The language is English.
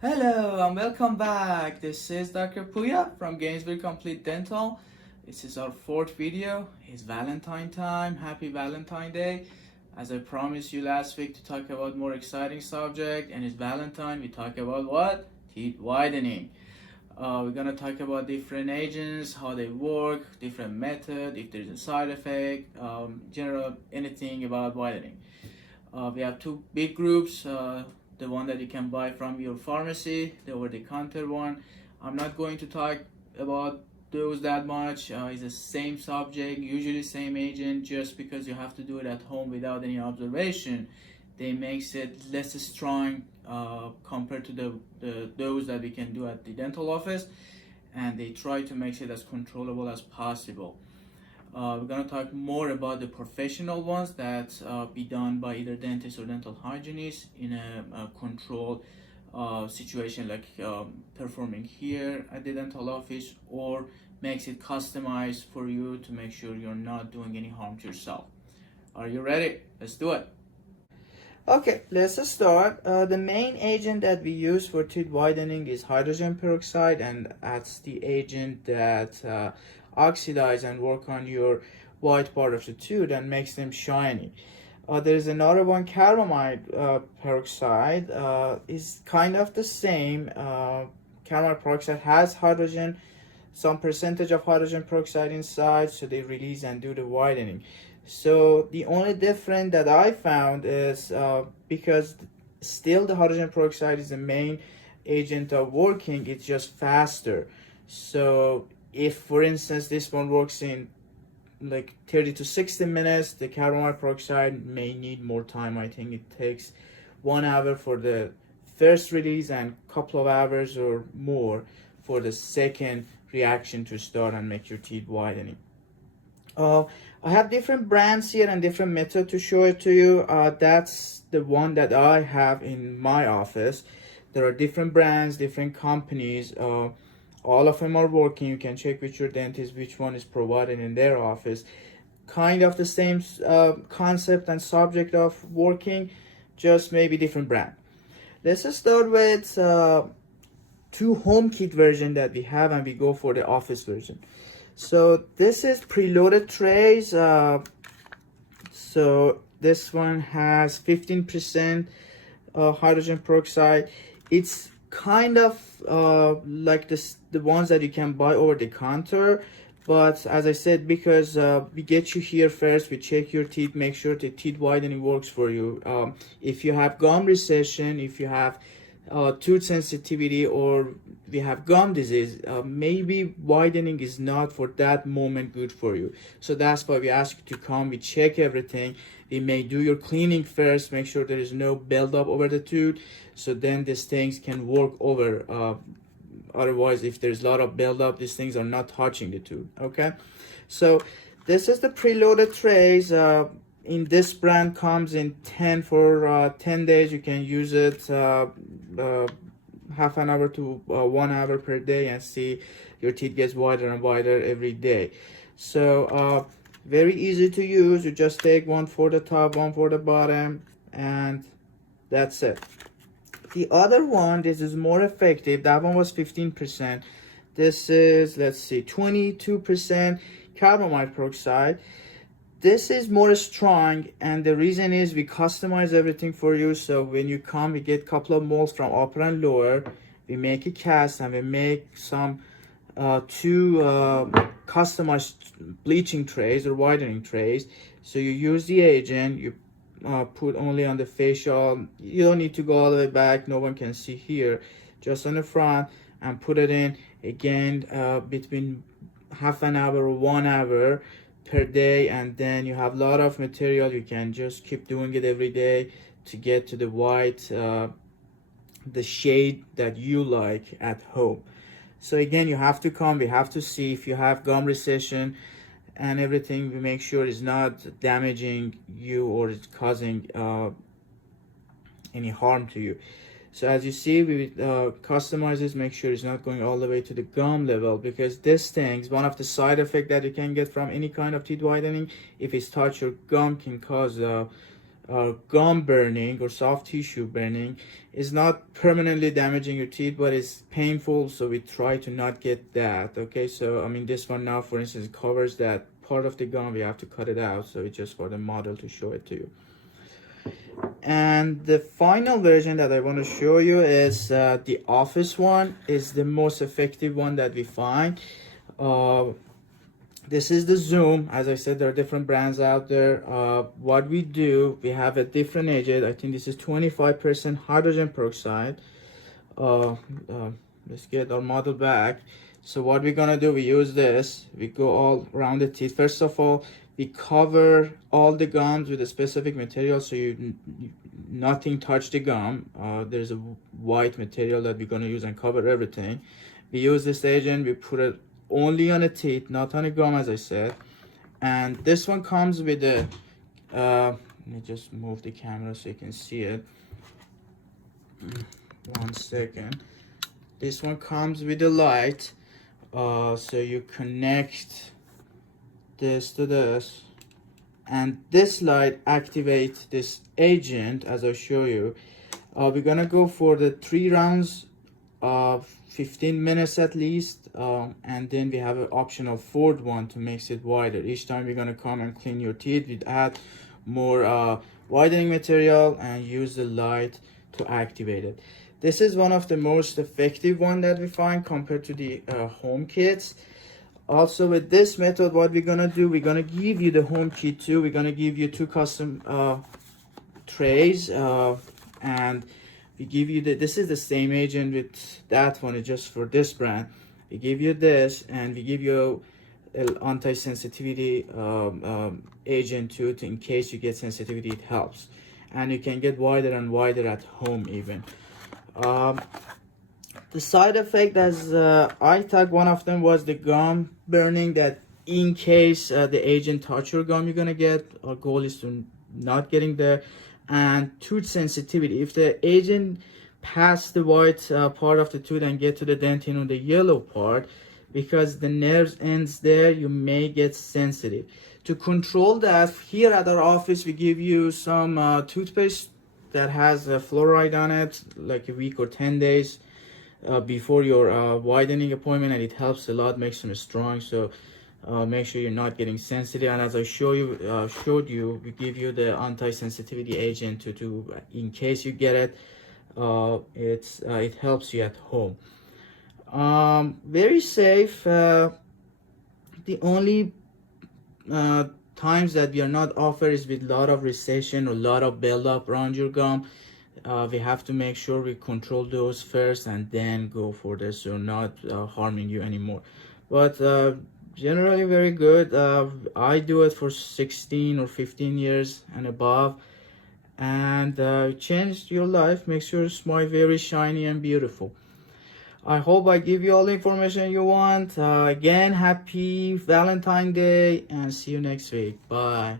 Hello and welcome back. This is Dr. Puya from Gainesville Complete Dental. This is our fourth video. It's Valentine time. Happy Valentine Day. As I promised you last week to talk about more exciting subject, and it's Valentine. We talk about what? Teeth whitening. We're gonna talk about different agents, how they work, different method, if there's a side effect, general anything about whitening. We have two big groups. The one that you can buy from your pharmacy, the over-the-counter one. I'm not going to talk about those that much. It's the same subject, usually same agent. Just because you have to do it at home without any observation, they makes it less strong compared to the those that we can do at the dental office, and they try to make it as controllable as possible. We're going to talk more about the professional ones that be done by either dentists or dental hygienists in a controlled situation, like performing here at the dental office, or makes it customized for you to make sure you're not doing any harm to yourself. Are you ready? Let's do it. Okay, let's start. The main agent that we use for teeth whitening is hydrogen peroxide, and that's the agent that oxidize and work on your white part of the tooth and makes them shiny. There is another one, carbamide peroxide, is kind of the same. Carbamide peroxide has hydrogen, some percentage of hydrogen peroxide inside, so they release and do the whitening. So the only difference that I found is because still the hydrogen peroxide is the main agent of working, it's just faster. So if, for instance, this one works in like 30 to 60 minutes, the carbamide peroxide may need more time. I think it takes 1 hour for the first release and a couple of hours or more for the second reaction to start and make your teeth whitening. I have different brands here and different method to show it to you. That's the one that I have in my office. There are different brands, different companies. All of them are working. You can check with your dentist which one is provided in their office. Kind of the same concept and subject of working, just maybe different brand. Let's just start with two home kit version that we have, and we go for the office version. So this is preloaded trays. So this one has 15% hydrogen peroxide. It's kind of like the ones that you can buy over the counter, but as I said, because we get you here first, we check your teeth, make sure the teeth whitening works for you. If you have gum recession, if you have tooth sensitivity, or we have gum disease, maybe whitening is not for that moment good for you. So that's why we ask you to come, we check everything. We may do your cleaning first, make sure there is no buildup over the tooth, so then these things can work over. Otherwise, if there's a lot of buildup, these things are not touching the tooth. Okay, so this is the preloaded trays. In this brand comes in 10 for 10 days. You can use it half an hour to 1 hour per day, and see your teeth gets wider and wider every day. So very easy to use. You just take one for the top, one for the bottom, and that's it. The other one, this is more effective. That one was 15%. This is, let's see, 22% carbamide peroxide. This is more strong, and the reason is we customize everything for you. So when you come, we get a couple of molds from upper and lower. We make a cast, and we make some two customized bleaching trays or whitening trays. So you use the agent, you put only on the facial. You don't need to go all the way back, no one can see here, just on the front, and put it in again between half an hour or 1 hour per day, and then you have a lot of material. You can just keep doing it every day to get to the white, the shade that you like at home. So again, you have to come, we have to see if you have gum recession and everything. We make sure it's not damaging you or it's causing any harm to you. So as you see, we customize this, make sure it's not going all the way to the gum level, because this thing, one of the side effects that you can get from any kind of teeth whitening, if it's touch your gum, can cause gum burning or soft tissue burning is not permanently damaging your teeth, but it's painful, so we try to not get that. Okay, so I mean, this one now, for instance, covers that part of the gum. We have to cut it out, so it's just for the model to show it to you. And the final version that I want to show you is the office one. Is the most effective one that we find. This is the Zoom. As I said, there are different brands out there. What we do, we have a different agent. I think this is 25% hydrogen peroxide. Let's get our model back. So what we're gonna do, we use this. We go all around the teeth. First of all, we cover all the gums with a specific material, so nothing touch the gum. There's a white material that we're gonna use and cover everything. We use this agent. We put it only on the teeth, not on the gum, as I said. And this one comes with a let me just move the camera so you can see it. 1 second. This one comes with a light, so you connect this to this, and this light activates this agent. As I show you, we're gonna go for the 3 rounds of 15 minutes at least, and then we have an optional 4th one to make it wider. Each time we're gonna come and clean your teeth, we add more widening material and use the light to activate it. This is one of the most effective one that we find compared to the home kits. Also, with this method, what we're gonna do, we're gonna give you the home kit too. We're gonna give you 2 custom trays, and we give you this is the same agent with that one. It's just for this brand. We give you this, and we give you an anti-sensitivity agent too, in case you get sensitivity. It helps, and you can get wider and wider at home even. The side effect, as I thought, one of them was the gum burning, that in case the agent touch your gum, you're gonna get. Our goal is to not getting there. And tooth sensitivity, if the agent pass the white part of the tooth and get to the dentin or the yellow part, because the nerves ends there, you may get sensitive. To control that, here at our office we give you some toothpaste that has fluoride on it, like a week or 10 days before your widening appointment, and it helps a lot, makes them strong. So make sure you're not getting sensitive. And as I showed you, we give you the anti-sensitivity agent to in case you get it. It helps you at home. Very safe. The only times that we are not offered is with a lot of recession or a lot of buildup around your gum. We have to make sure we control those first and then go for this, so not harming you anymore. But generally very good. I do it for 16 or 15 years and above, and changed your life, makes your smile very shiny and beautiful. I hope I give you all the information you want. Again, happy Valentine's Day, and see you next week. Bye.